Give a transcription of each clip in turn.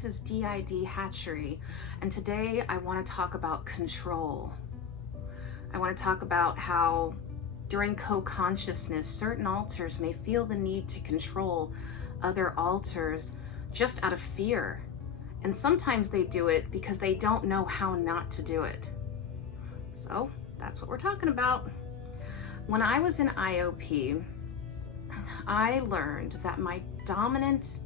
This is DID Hatchery, and today I want to talk about control. I want to talk about how during co-consciousness, certain alters may feel the need to control other alters just out of fear. And sometimes they do it because they don't know how not to do it. So that's what we're talking about. When I was in IOP, I learned that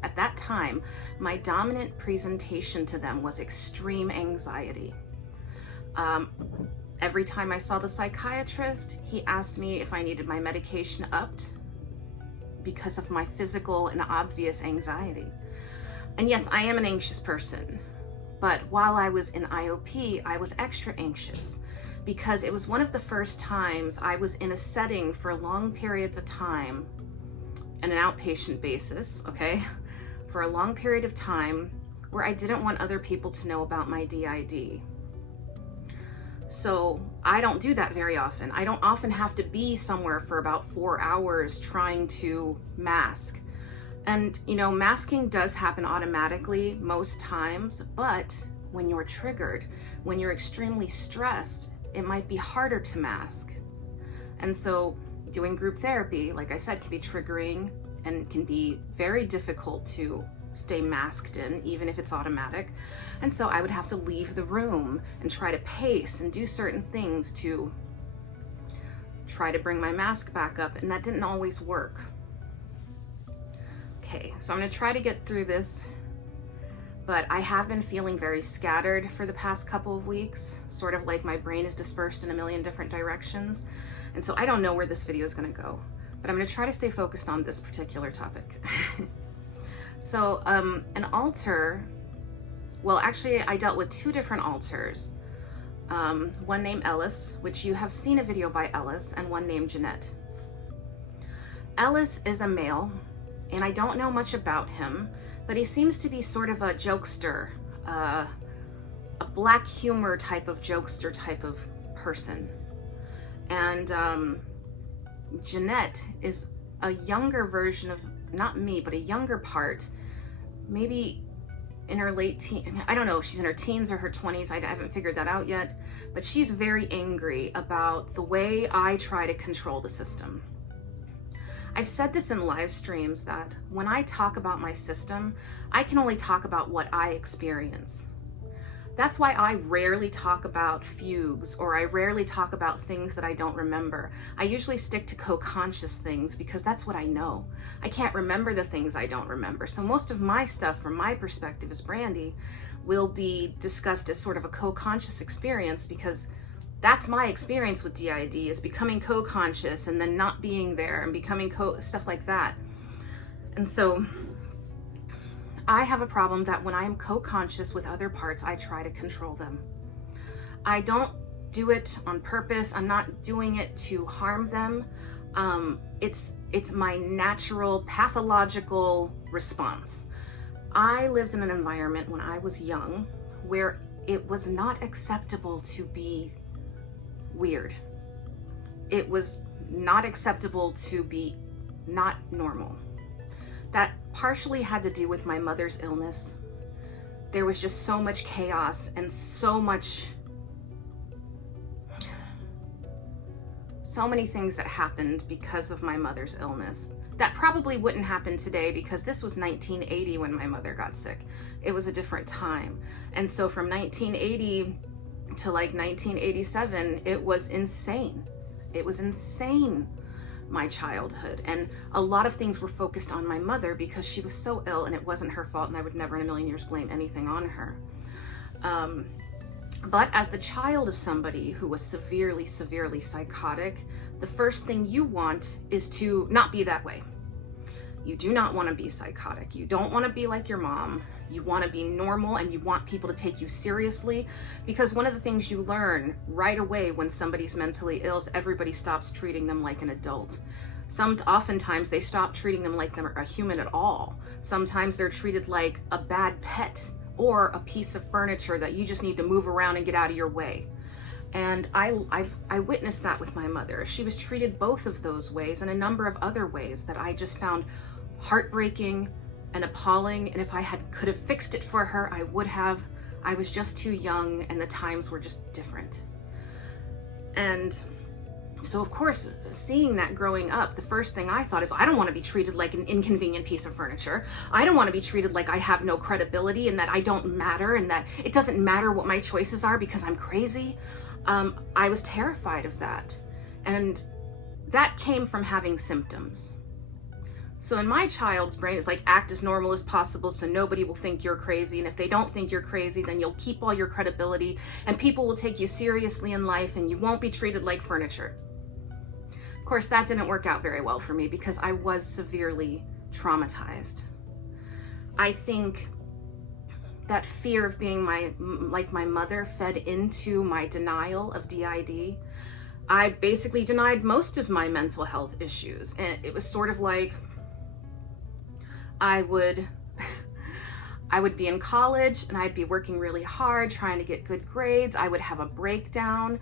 at that time, my dominant presentation to them was extreme anxiety. Every time I saw the psychiatrist, he asked me if I needed my medication upped because of my physical and obvious anxiety. And yes, I am an anxious person, but while I was in IOP, I was extra anxious because it was one of the first times I was in a setting for long periods of time on an outpatient basis, okay, for a long period of time where I didn't want other people to know about my DID. So I don't do that very often. I don't often have to be somewhere for about 4 hours trying to mask. And you know, masking does happen automatically most times, but when you're triggered, when you're extremely stressed, it might be harder to mask. And so doing group therapy, like I said, can be triggering and can be very difficult to stay masked in, even if it's automatic. And so I would have to leave the room and try to pace and do certain things to try to bring my mask back up, and that didn't always work. Okay, so I'm gonna try to get through this, but I have been feeling very scattered for the past couple of weeks, sort of like my brain is dispersed in a million different directions. And so I don't know where this video is gonna go, but I'm gonna try to stay focused on this particular topic. So an alter, well, actually I dealt with 2 different alters. One named Ellis, which you have seen a video by Ellis, and one named Jeanette. Ellis is a male, and I don't know much about him, but he seems to be sort of a jokester, a black humor type of jokester type of person. And Jeanette is a younger version of, not me, but a younger part, maybe in her late teens. I don't know if she's in her teens or her 20s. I haven't figured that out yet, but she's very angry about the way I try to control the system. I've said this in live streams that when I talk about my system, I can only talk about what I experience. That's why I rarely talk about fugues, or I rarely talk about things that I don't remember. I usually stick to co-conscious things because that's what I know. I can't remember the things I don't remember. So most of my stuff from my perspective as Brandy will be discussed as sort of a co-conscious experience, because that's my experience with DID, is becoming co-conscious and then not being there and becoming stuff like that. And so I have a problem that when I am co-conscious with other parts, I try to control them. I don't do it on purpose. I'm not doing it to harm them. It's my natural pathological response. I lived in an environment when I was young where it was not acceptable to be weird. It was not acceptable to be not normal. That partially had to do with my mother's illness. There was just so much chaos and so many things that happened because of my mother's illness that probably wouldn't happen today, because this was 1980 when my mother got sick. It was a different time. And so from 1980 to like 1987, it was insane. It was insane, my childhood. And a lot of things were focused on my mother because she was so ill, and it wasn't her fault, and I would never in a million years blame anything on her. But as the child of somebody who was severely, severely psychotic, the first thing you want is to not be that way. You do not want to be psychotic. You don't want to be like your mom. You want to be normal, and you want people to take you seriously, because one of the things you learn right away when somebody's mentally ill is everybody stops treating them like an adult. Oftentimes they stop treating them like they're a human at all. Sometimes they're treated like a bad pet or a piece of furniture that you just need to move around and get out of your way. And I witnessed that with my mother. She was treated both of those ways and a number of other ways that I just found heartbreaking, and appalling. And if I could have fixed it for her, I would have. I was just too young, and the times were just different. And so, of course, seeing that growing up, the first thing I thought is, I don't want to be treated like an inconvenient piece of furniture. I don't want to be treated like I have no credibility and that I don't matter and that it doesn't matter what my choices are because I'm crazy. I was terrified of that. And that came from having symptoms. So in my child's brain, it's like, act as normal as possible so nobody will think you're crazy. And if they don't think you're crazy, then you'll keep all your credibility and people will take you seriously in life and you won't be treated like furniture. Of course, that didn't work out very well for me because I was severely traumatized. I think that fear of being like my mother fed into my denial of DID. I basically denied most of my mental health issues. And it was sort of like, I would be in college and I'd be working really hard, trying to get good grades. I would have a breakdown.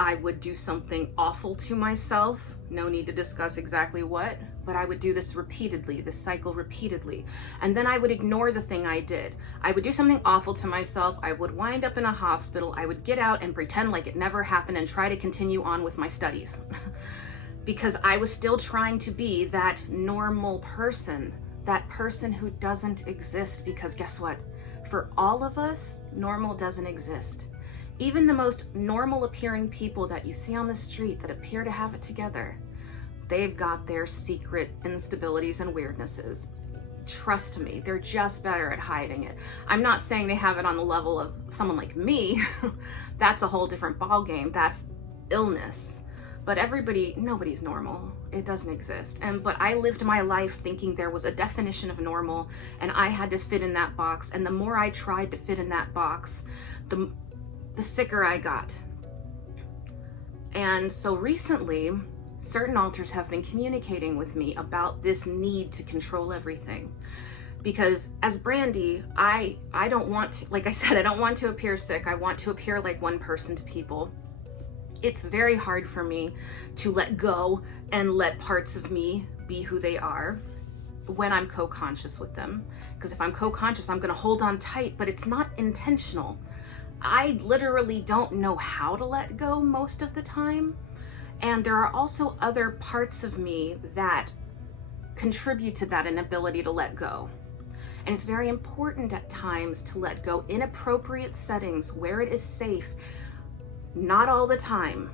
I would do something awful to myself. No need to discuss exactly what, but I would do this repeatedly, this cycle repeatedly. And then I would ignore the thing I did. I would do something awful to myself. I would wind up in a hospital. I would get out and pretend like it never happened and try to continue on with my studies. Because I was still trying to be that normal person. That person who doesn't exist, because guess what? For all of us, normal doesn't exist. Even the most normal appearing people that you see on the street that appear to have it together, they've got their secret instabilities and weirdnesses. Trust me, they're just better at hiding it. I'm not saying they have it on the level of someone like me. That's a whole different ballgame. That's illness. But nobody's normal. It doesn't exist. But I lived my life thinking there was a definition of normal and I had to fit in that box. And the more I tried to fit in that box, the sicker I got. And so recently, certain alters have been communicating with me about this need to control everything. Because as Brandy, I don't want to, like I said, I don't want to appear sick. I want to appear like one person to people. It's very hard for me to let go and let parts of me be who they are when I'm co-conscious with them. Because if I'm co-conscious, I'm going to hold on tight, but it's not intentional. I literally don't know how to let go most of the time. And there are also other parts of me that contribute to that inability to let go. And it's very important at times to let go in appropriate settings where it is safe. Not all the time.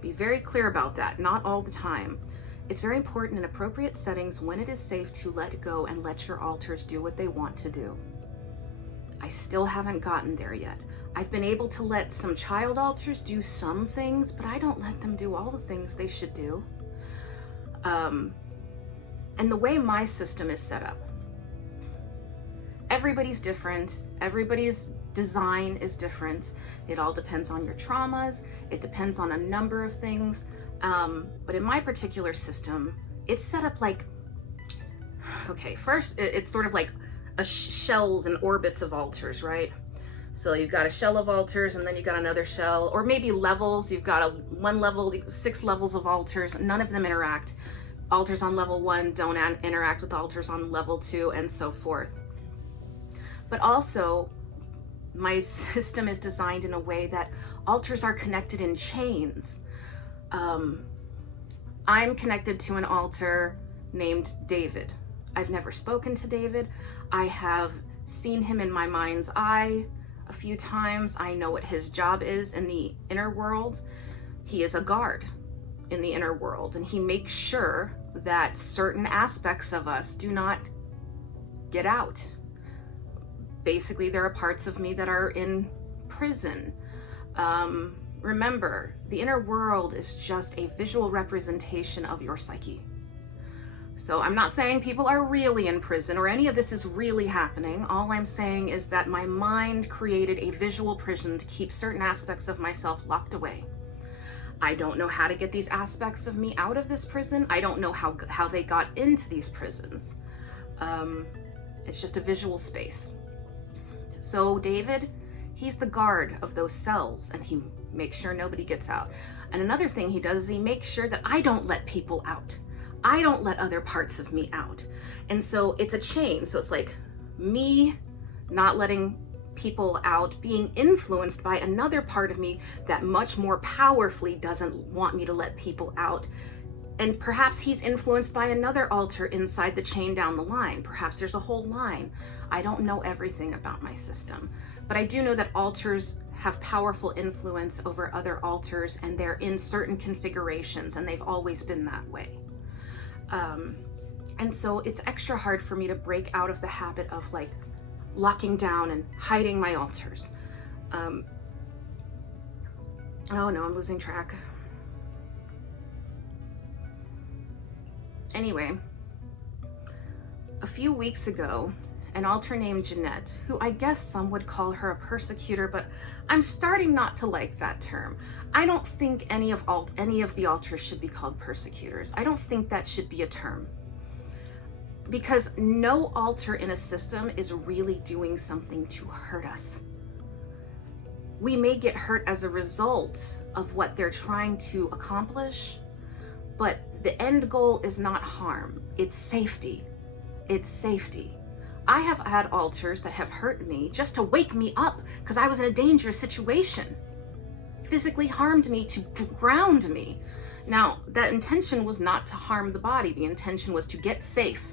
Be very clear about that. Not all the time. It's very important in appropriate settings when it is safe to let go and let your alters do what they want to do. I still haven't gotten there yet. I've been able to let some child alters do some things, but I don't let them do all the things they should do. And the way my system is set up, everybody's different. Everybody's design is different. It all depends on your traumas. It depends on a number of things. But in my particular system, it's set up like, okay, first it's sort of like shells and orbits of alters, right? So you've got a shell of alters and then you've got another shell, or maybe levels. You've got one level, 6 levels of alters. None of them interact. Alters on level 1 don't interact with alters on level 2 and so forth. But also, my system is designed in a way that alters are connected in chains. I'm connected to an alter named David. I've never spoken to David. I have seen him in my mind's eye a few times. I know what his job is in the inner world. He is a guard in the inner world, and he makes sure that certain aspects of us do not get out. Basically, there are parts of me that are in prison. Remember, the inner world is just a visual representation of your psyche. So I'm not saying people are really in prison or any of this is really happening. All I'm saying is that my mind created a visual prison to keep certain aspects of myself locked away. I don't know how to get these aspects of me out of this prison. I don't know how they got into these prisons. It's just a visual space. So David, he's the guard of those cells and he makes sure nobody gets out. And another thing he does is he makes sure that I don't let people out. I don't let other parts of me out. And so it's a chain. So it's like me not letting people out, being influenced by another part of me that much more powerfully doesn't want me to let people out. And perhaps he's influenced by another alter inside the chain down the line. Perhaps there's a whole line. I don't know everything about my system, but I do know that alters have powerful influence over other alters, and they're in certain configurations, and they've always been that way. And so it's extra hard for me to break out of the habit of like locking down and hiding my alters. Oh no, I'm losing track. Anyway, a few weeks ago, an alter named Jeanette, who I guess some would call her a persecutor, but I'm starting not to like that term. I don't think any of the alters should be called persecutors. I don't think that should be a term, because no alter in a system is really doing something to hurt us. We may get hurt as a result of what they're trying to accomplish, but the end goal is not harm, it's safety. It's safety. I have had alters that have hurt me just to wake me up because I was in a dangerous situation. Physically harmed me to ground me. Now, that intention was not to harm the body. The intention was to get safe.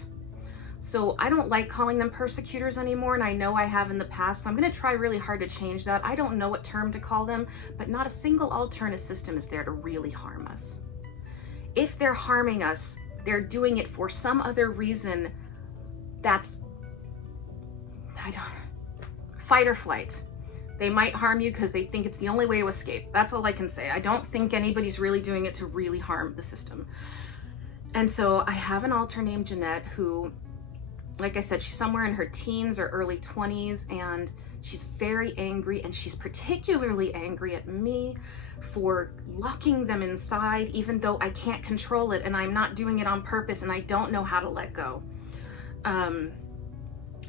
So I don't like calling them persecutors anymore, and I know I have in the past, so I'm going to try really hard to change that. I don't know what term to call them, but not a single alter in a system is there to really harm us. If they're harming us, they're doing it for some other reason that's, fight or flight. They might harm you because they think it's the only way to escape. That's all I can say. I don't think anybody's really doing it to really harm the system. And so I have an alter named Jeanette who, like I said, she's somewhere in her teens or early 20s, and she's very angry, and she's particularly angry at me for locking them inside, even though I can't control it and I'm not doing it on purpose and I don't know how to let go.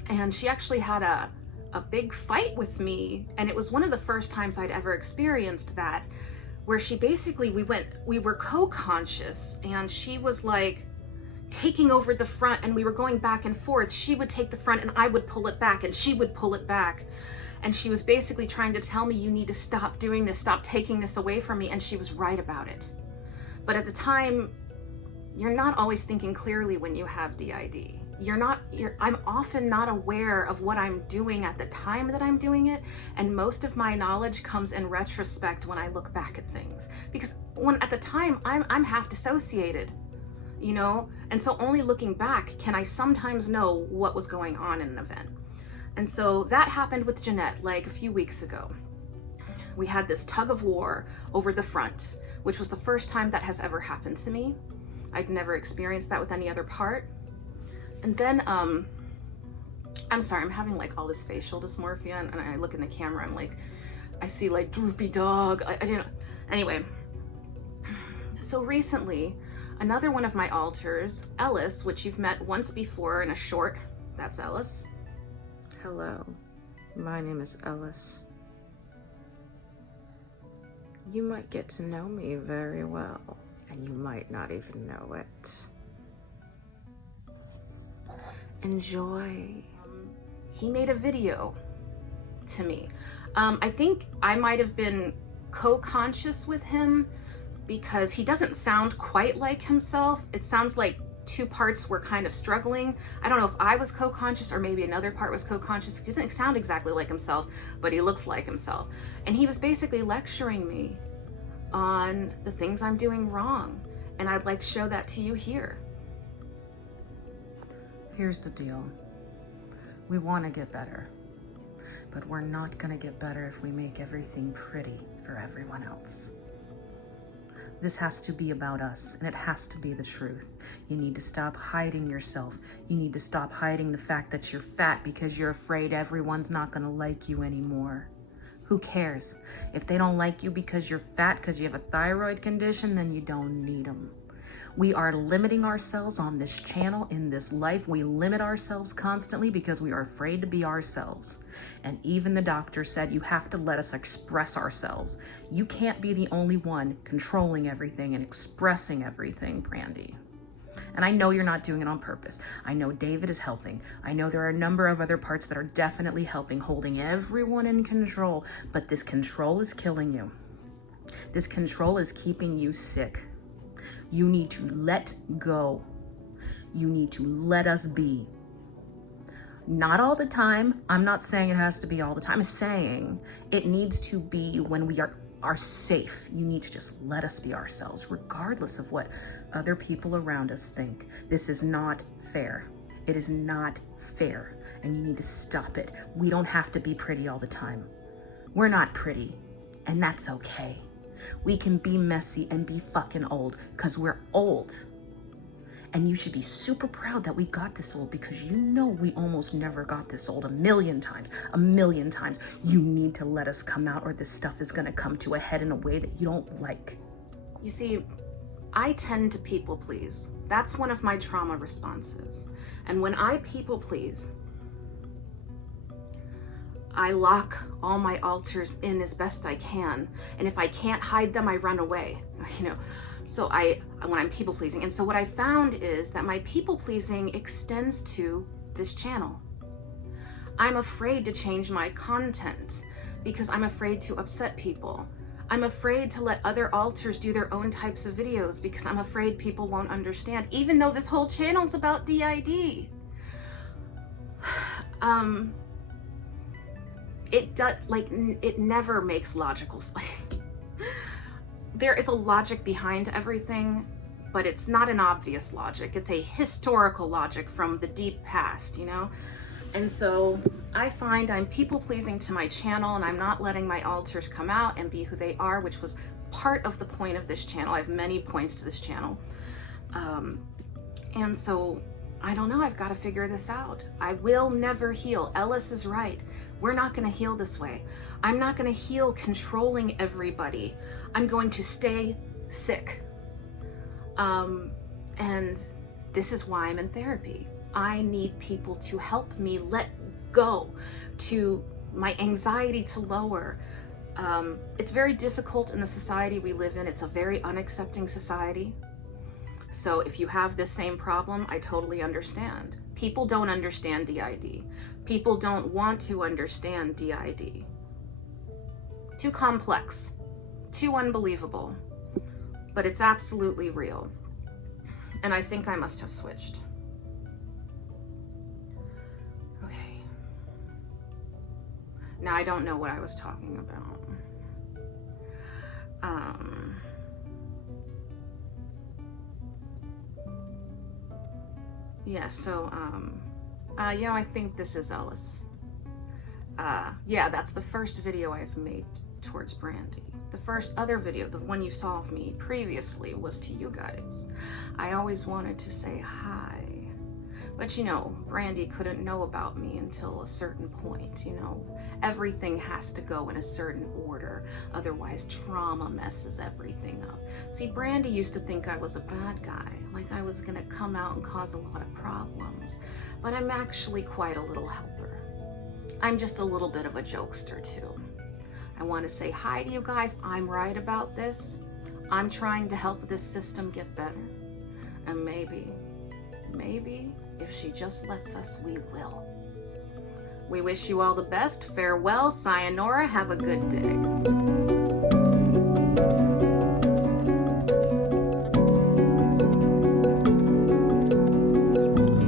And she actually had a big fight with me, and it was one of the first times I'd ever experienced that, where she basically, we were co-conscious, and she was like taking over the front, and we were going back and forth. She would take the front and I would pull it back, and she would pull it back. And she was basically trying to tell me, you need to stop doing this, stop taking this away from me. And she was right about it. But at the time, you're not always thinking clearly when you have DID. I'm often not aware of what I'm doing at the time that I'm doing it. And most of my knowledge comes in retrospect when I look back at things. Because at the time, I'm half dissociated, you know? And so only looking back can I sometimes know what was going on in an event. And so that happened with Jeanette like a few weeks ago. We had this tug of war over the front, which was the first time that has ever happened to me. I'd never experienced that with any other part. And then, I'm sorry, I'm having like all this facial dysmorphia, and I look in the camera, I'm like, I see like droopy dog. I didn't, anyway. So recently, another one of my alters, Ellis, which you've met once before in a short, that's Ellis. Hello, my name is Ellis. You might get to know me very well, and you might not even know it. Enjoy. He made a video to me. I think I might have been co-conscious with him because he doesn't sound quite like himself. It sounds like two parts were kind of struggling. I don't know if I was co-conscious or maybe another part was co-conscious. He doesn't sound exactly like himself, but he looks like himself. And he was basically lecturing me on the things I'm doing wrong. And I'd like to show that to you here. Here's the deal. We want to get better, but we're not going to get better if we make everything pretty for everyone else. This has to be about us, and it has to be the truth. You need to stop hiding yourself. You need to stop hiding the fact that you're fat because you're afraid everyone's not going to like you anymore. Who cares? If they don't like you because you're fat, because you have a thyroid condition, then you don't need them. We are limiting ourselves on this channel, in this life. We limit ourselves constantly because we are afraid to be ourselves. And even the doctor said you have to let us express ourselves. You can't be the only one controlling everything and expressing everything, Brandy. And I know you're not doing it on purpose. I know David is helping. I know there are a number of other parts that are definitely helping, holding everyone in control. But this control is killing you. This control is keeping you sick. You need to let go. You need to let us be. Not all the time. I'm not saying it has to be all the time. I'm saying it needs to be when we are safe. You need to just let us be ourselves, regardless of what other people around us think. This is not fair. It is not fair, and you need to stop it. We don't have to be pretty all the time. We're not pretty, and that's okay. We can be messy and be fucking old, because we're old. And you should be super proud that we got this old, because you know we almost never got this old. A million times. You need to let us come out, or this stuff is going to come to a head in a way that you don't like. You see, I tend to people please. That's one of my trauma responses. And when I people please, I lock all my alters in as best I can. And if I can't hide them, I run away, So when I'm people pleasing. And so what I found is that my people pleasing extends to this channel. I'm afraid to change my content because I'm afraid to upset people. I'm afraid to let other alters do their own types of videos because I'm afraid people won't understand, even though this whole channel's about DID. It never makes logical sense. There is a logic behind everything, but it's not an obvious logic. It's a historical logic from the deep past, And so I find I'm people pleasing to my channel, and I'm not letting my alters come out and be who they are, which was part of the point of this channel. I have many points to this channel. And so I don't know, I've got to figure this out. I will never heal. Ellis is right. We're not going to heal this way. I'm not going to heal controlling everybody. I'm going to stay sick. And this is why I'm in therapy. I need people to help me let go, to my anxiety to lower. It's very difficult in the society we live in. It's a very unaccepting society. So if you have this same problem, I totally understand. People don't understand DID. People don't want to understand DID. Too complex, too unbelievable, but it's absolutely real. And I think I must have switched. Okay. Now I don't know what I was talking about. Yeah, so, I think this is Ellis. Yeah, that's the first video I've made towards Brandy. The first other video, the one you saw of me previously, was to you guys. I always wanted to say hi. But Brandy couldn't know about me until a certain point, Everything has to go in a certain order, otherwise trauma messes everything up. See, Brandy used to think I was a bad guy, like I was gonna come out and cause a lot of problems, but I'm actually quite a little helper. I'm just a little bit of a jokester too. I want to say hi to you guys. I'm right about this. I'm trying to help this system get better. And maybe, if she just lets us, we will. We wish you all the best. Farewell, sayonara, have a good day.